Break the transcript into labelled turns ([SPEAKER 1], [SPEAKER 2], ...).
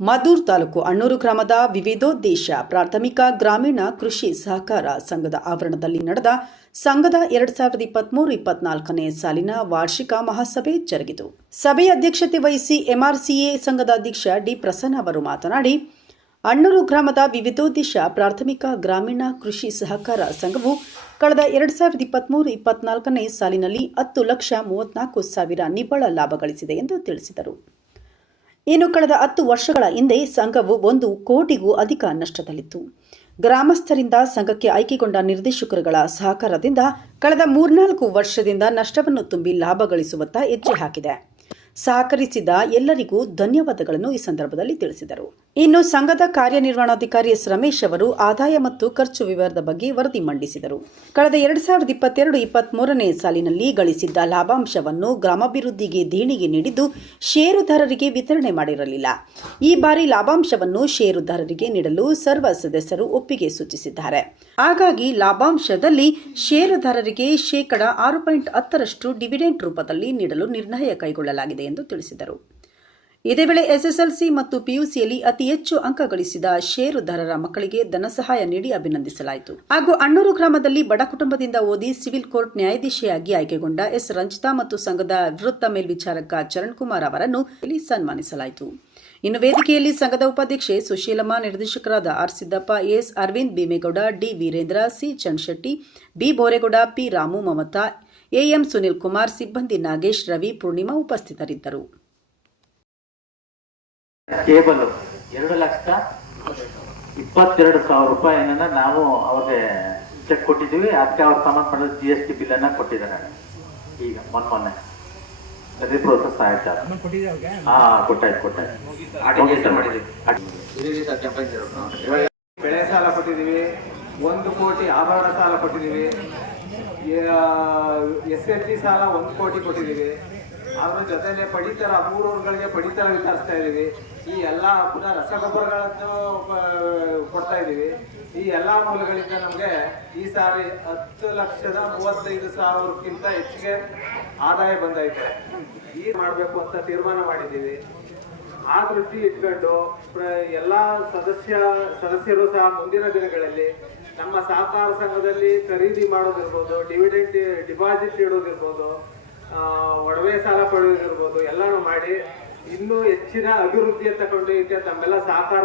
[SPEAKER 1] ಮದ್ದೂರು ತಾಲೂಕು ಅಣ್ಣೂರು ಗ್ರಾಮದ ವಿವಿಧೋದ್ದೇಶ ಪ್ರಾಥಮಿಕ ಗ್ರಾಮೀಣ ಕೃಷಿ ಸಹಕಾರ ಸಂಘದ ಆವರಣದಲ್ಲಿ ನಡೆದ ಸಂಘದ ಎರಡ್ ಸಾವಿರದ ಇಪ್ಪತ್ಮೂರು ಇಪ್ಪತ್ನಾಲ್ಕನೇ ಸಾಲಿನ ವಾರ್ಷಿಕ ಮಹಾಸಭೆ ಜರುಗಿತು. ಸಭೆಯ ಅಧ್ಯಕ್ಷತೆ ವಹಿಸಿ ಎಂಆರ್ಸಿಎ ಸಂಘದ ಅಧ್ಯಕ್ಷ ಡಿ ಪ್ರಸನ್ನ ಅವರು ಮಾತನಾಡಿ, ಅಣ್ಣೂರು ಗ್ರಾಮದ ವಿವಿಧೋದ್ದೇಶ ಪ್ರಾಥಮಿಕ ಗ್ರಾಮೀಣ ಕೃಷಿ ಸಹಕಾರ ಸಂಘವು ಕಳೆದ ಎರಡ್ ಸಾವಿರದ ಇಪ್ಪತ್ಮೂರು ಇಪ್ಪತ್ನಾಲ್ಕನೇ ಸಾಲಿನಲ್ಲಿ ಹತ್ತು ಲಕ್ಷ ಮೂವತ್ನಾಲ್ಕು ಸಾವಿರ ನಿವ್ವಳ ಲಾಭ ಗಳಿಸಿದೆ ಎಂದು ತಿಳಿಸಿದರು. ಇನ್ನು ಕಳೆದ ಹತ್ತು ವರ್ಷಗಳ ಹಿಂದೆ ಸಂಘವು ಒಂದು ಕೋಟಿಗೂ ಅಧಿಕ ನಷ್ಟದಲ್ಲಿತ್ತು. ಗ್ರಾಮಸ್ಥರಿಂದ ಸಂಘಕ್ಕೆ ಆಯ್ಕೆಗೊಂಡ ನಿರ್ದೇಶಕರುಗಳ ಸಹಕಾರದಿಂದ ಕಳೆದ ಮೂರ್ನಾಲ್ಕು ವರ್ಷದಿಂದ ನಷ್ಟವನ್ನು ತುಂಬಿ ಲಾಭ ಗಳಿಸುವತ್ತ ಹೆಜ್ಜೆ ಹಾಕಿದೆ. ಸಹಕರಿಸಿದ ಎಲ್ಲರಿಗೂ ಧನ್ಯವಾದಗಳನ್ನು ಈ ಸಂದರ್ಭದಲ್ಲಿ ತಿಳಿಸಿದರು. ಇನ್ನು ಸಂಘದ ಕಾರ್ಯನಿರ್ವಹಣಾಧಿಕಾರಿ ಎಸ್ ರಮೇಶ್ ಅವರು ಆದಾಯ ಮತ್ತು ಖರ್ಚು ವಿವರದ ಬಗ್ಗೆ ವರದಿ ಮಂಡಿಸಿದರು. ಕಳೆದ ಎರಡ್ ಸಾವಿರದ ಇಪ್ಪತ್ತೆರಡು ಇಪ್ಪತ್ಮೂರನೇ ಸಾಲಿನಲ್ಲಿ ಗಳಿಸಿದ್ದ ಲಾಭಾಂಶವನ್ನು ಗ್ರಾಮಾಭಿವೃದ್ಧಿಗೆ ದೇಣಿಗೆ ನೀಡಿದ್ದು ಷೇರುದಾರರಿಗೆ ವಿತರಣೆ ಮಾಡಿರಲಿಲ್ಲ. ಈ ಬಾರಿ ಲಾಭಾಂಶವನ್ನು ಷೇರುದಾರರಿಗೆ ನೀಡಲು ಸರ್ವ ಸದಸ್ಯರು ಒಪ್ಪಿಗೆ ಸೂಚಿಸಿದ್ದಾರೆ. ಹಾಗಾಗಿ ಲಾಭಾಂಶದಲ್ಲಿ ಷೇರುದಾರರಿಗೆ ಶೇಕಡಾ ಆರು ಪಾಯಿಂಟ್ ಹತ್ತರಷ್ಟು ಡಿವಿಡೆಂಟ್ ರೂಪದಲ್ಲಿ ನೀಡಲು ನಿರ್ಣಯ ಕೈಗೊಳ್ಳಲಾಗಿದೆ ಎಂದು ತಿಳಿಸಿದರು. ಇದೇ ವೇಳೆ ಎಸ್ಎಸ್ಎಲ್ಸಿ ಮತ್ತು ಪಿಯುಸಿಯಲ್ಲಿ ಅತಿ ಹೆಚ್ಚು ಅಂಕ ಗಳಿಸಿದ ಷೇರುದಾರರ ಮಕ್ಕಳಿಗೆ ಧನಸಹಾಯ ನೀಡಿ ಅಭಿನಂದಿಸಲಾಯಿತು. ಹಾಗೂ ಅಣ್ಣೂರು ಗ್ರಾಮದಲ್ಲಿ ಬಡ ಕುಟುಂಬದಿಂದ ಓದಿ ಸಿವಿಲ್ ಕೋರ್ಟ್ ನ್ಯಾಯಾಧೀಶೆಯಾಗಿ ಆಯ್ಕೆಗೊಂಡ ಎಸ್. ರಂಜಿತಾ ಮತ್ತು ಸಂಘದ ವೃತ್ತ ಮೇಲ್ವಿಚಾರಕ ಚರಣ್ ಕುಮಾರ್ ಅವರನ್ನು ಇಲ್ಲಿ ಸನ್ಮಾನಿಸಲಾಯಿತು. ಇನ್ನು ವೇದಿಕೆಯಲ್ಲಿ ಸಂಘದ ಉಪಾಧ್ಯಕ್ಷೆ ಸುಶೀಲಮ್ಮ, ನಿರ್ದೇಶಕರಾದ R. Siddappa, S. Arvind Bhimegowda, D. Veerendra, C. Chandrashetty B Boregowda, P. Ramu Mamata AM Sunil Kumar ಸಿಬ್ಬಂದಿ ನಾಗೇಶ್ ರವಿ ಪೂರ್ಣಿಮಾ ಉಪಸ್ಥಿತರಿದ್ದರು.
[SPEAKER 2] ಕೇಬಲ್ ಎರಡು ಲಕ್ಷ ಇಪ್ಪತ್ತೆರಡು ಸಾವಿರ ರೂಪಾಯಿಯನ್ನ ನಾವು ಅವ್ರಿಗೆ ಚೆಕ್ ಕೊಟ್ಟಿದ್ದೀವಿ. ಅದಕ್ಕೆ ಅವ್ರು ಸಂಬಂಧಪಟ್ಟ ಜಿ ಎಸ್ ಟಿ ಬಿಲ್ ಅನ್ನ ಕೊಟ್ಟಿದ್ದಾರೆ. ಈಗ ಮೊನ್ನೆ ಮೊನ್ನೆ. ಅದೇ ಪ್ರೋಸೆಸ್ ಆಯ್ತು ಹಾ ಕೊಟ್ಟಾಯ್ತು ಕೊಟ್ಟಾಯ್ತು.
[SPEAKER 3] ಬೆಳೆ ಸಾಲ ಕೊಟ್ಟಿದ್ದೀವಿ. ಒಂದು ಕೋಟಿ ಆಭರಣ ಸಾಲ ಕೊಟ್ಟಿದ್ದೀವಿ. ಎಸ್ ಎಲ್ ಪಿ ಸಾಲ ಒಂದು ಕೋಟಿ ಕೊಟ್ಟಿದ್ದೀವಿ. ಅದ್ರ ಜೊತೆಲೆ ಪಡಿತರ ಮೂರು ಊರುಗಳಿಗೆ ಪಡಿತರ ವಿತರಿಸ್ತಾ ಇದ್ದೀವಿ. ಈ ಎಲ್ಲ ಪುನಃ ರಸಗೊಬ್ಬರಗಳನ್ನು ಕೊಡ್ತಾ ಇದ್ದೀವಿ. ಈ ಎಲ್ಲ ಮೂಲಗಳಿಂದ ನಮಗೆ ಈ ಸಾರಿ ಹತ್ತು ಲಕ್ಷದ ಮೂವತ್ತೈದು ಸಾವಿರಕ್ಕಿಂತ ಹೆಚ್ಚಿಗೆ ಆದಾಯ ಬಂದೈತೆ. ಈ ಮಾಡಬೇಕು ಅಂತ ತೀರ್ಮಾನ ಮಾಡಿದ್ದೀವಿ. ಆ ದೃಷ್ಟಿ ಇಟ್ಕೊಂಡು ಎಲ್ಲಾ ಸದಸ್ಯ, ಸದಸ್ಯರು ಸಹ ಮುಂದಿನ ದಿನಗಳಲ್ಲಿ ನಮ್ಮ ಸಹಕಾರ ಸಂಘದಲ್ಲಿ ಖರೀದಿ ಮಾಡೋದಿರ್ಬೋದು ಡಿವಿಡೆಂಟ್ ಡಿಪಾಸಿಟ್ ಇಡೋದಿರ್ಬೋದು ಒಡವೆ ಸಾಲ ಪಡೆಯೋದಿರ್ಬೋದು, ಎಲ್ಲನೂ ಮಾಡಿ ಇನ್ನೂ ಹೆಚ್ಚಿನ ಅಭಿವೃದ್ಧಿಯತ್ತ ಕೊಂಡೊಯ್ಯಕ್ಕೆ ತಮ್ಮೆಲ್ಲ ಸಹಕಾರ